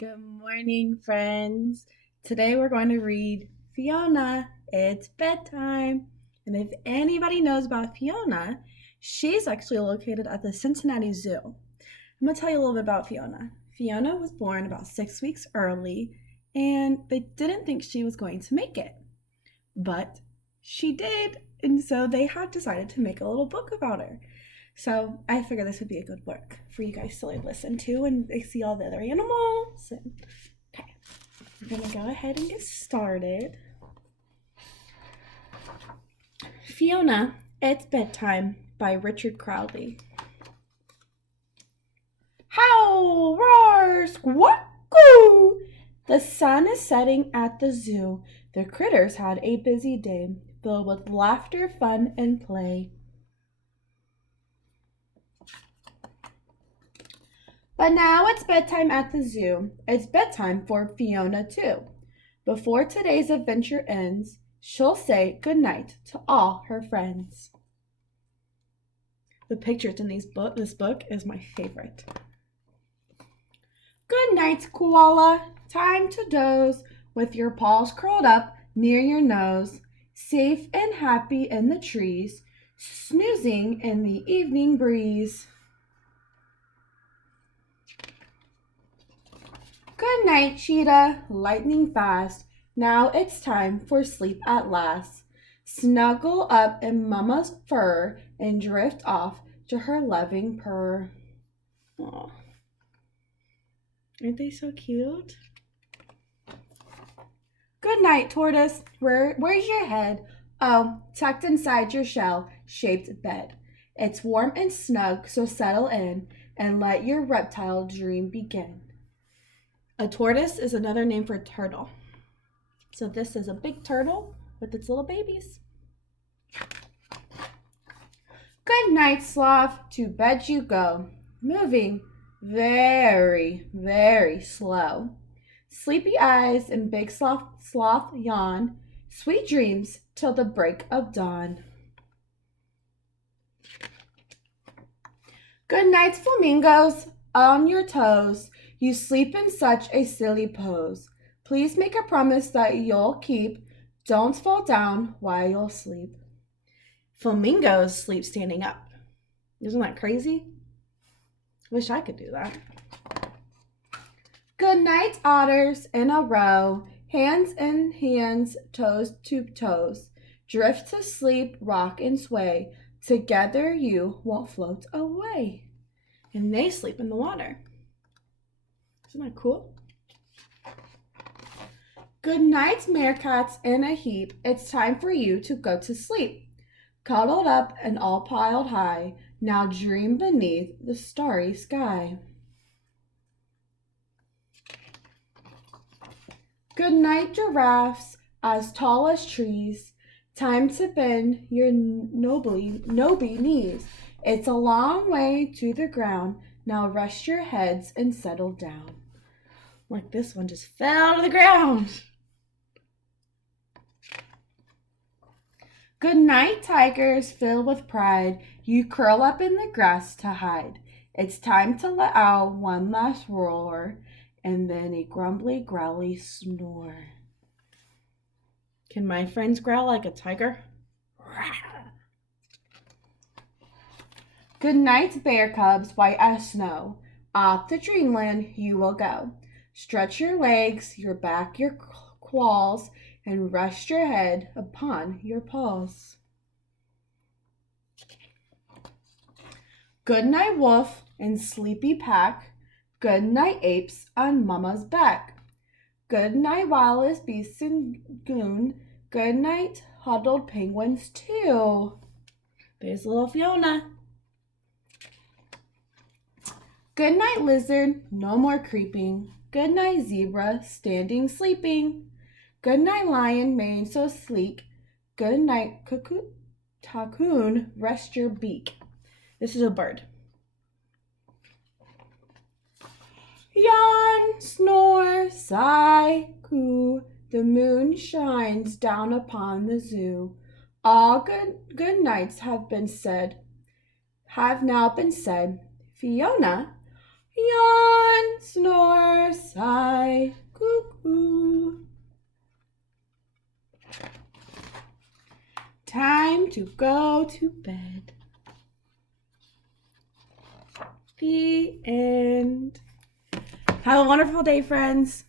Good morning, friends. Today we're going to read Fiona. It's bedtime. And if anybody knows about Fiona, she's actually located at the Cincinnati Zoo. I'm going to tell you a little bit about Fiona. Fiona was born about 6 weeks early, and they didn't think she was going to make it. But she did, and so they had decided to make a little book about her. So I figured this would be a good book for you guys to listen to and see all the other animals. Okay, we're gonna go ahead and get started. Fiona, It's Bedtime by Richard Crowley. Howl, roar, squawk-oo! The sun is setting at the zoo. The critters had a busy day, filled with laughter, fun, and play. But now it's bedtime at the zoo. It's bedtime for Fiona, too. Before today's adventure ends, she'll say goodnight to all her friends. The pictures in this book is my favorite. Good night, koala. Time to doze with your paws curled up near your nose, safe and happy in the trees, snoozing in the evening breeze. Good night, cheetah, lightning fast. Now it's time for sleep at last. Snuggle up in mama's fur and drift off to her loving purr. Aw. Aren't they so cute? Good night, tortoise. Where's your head? Oh, tucked inside your shell-shaped bed. It's warm and snug, so settle in and let your reptile dream begin. A tortoise is another name for turtle. So this is a big turtle with its little babies. Good night, sloth. To bed you go, moving very, very slow. Sleepy eyes and big sloth yawn. Sweet dreams till the break of dawn. Good night, flamingos. On your toes. You sleep in such a silly pose. Please make a promise that you'll keep. Don't fall down while you'll sleep. Flamingos sleep standing up. Isn't that crazy? Wish I could do that. Good night, otters in a row. Hands in hands, toes to toes. Drift to sleep, rock and sway. Together you won't float away. And they sleep in the water. Isn't that cool? Good night, meerkats in a heap. It's time for you to go to sleep. Cuddled up and all piled high, now dream beneath the starry sky. Good night, giraffes, as tall as trees. Time to bend your knobby knees. It's a long way to the ground. Now rest your heads and settle down. Like this one just fell to the ground. Good night, tigers, filled with pride. You curl up in the grass to hide. It's time to let out one last roar and then a grumbly, growly snore. Can my friends growl like a tiger? Good night, bear cubs, white as snow. Off to dreamland you will go. Stretch your legs, your back, your claws, and rest your head upon your paws. Good night, wolf and sleepy pack. Good night, apes on mama's back. Good night, wildest beasts and goon. Good night, huddled penguins too. There's little Fiona. Good night, lizard, no more creeping. Good night, zebra, standing sleeping. Good night, lion, mane so sleek. Good night, cocoon, rest your beak. This is a bird. Yawn, snore, sigh, coo. The moon shines down upon the zoo. All good nights have now been said. Fiona, yawn, snore, sigh. time to go to bed. The end. Have a wonderful day, friends.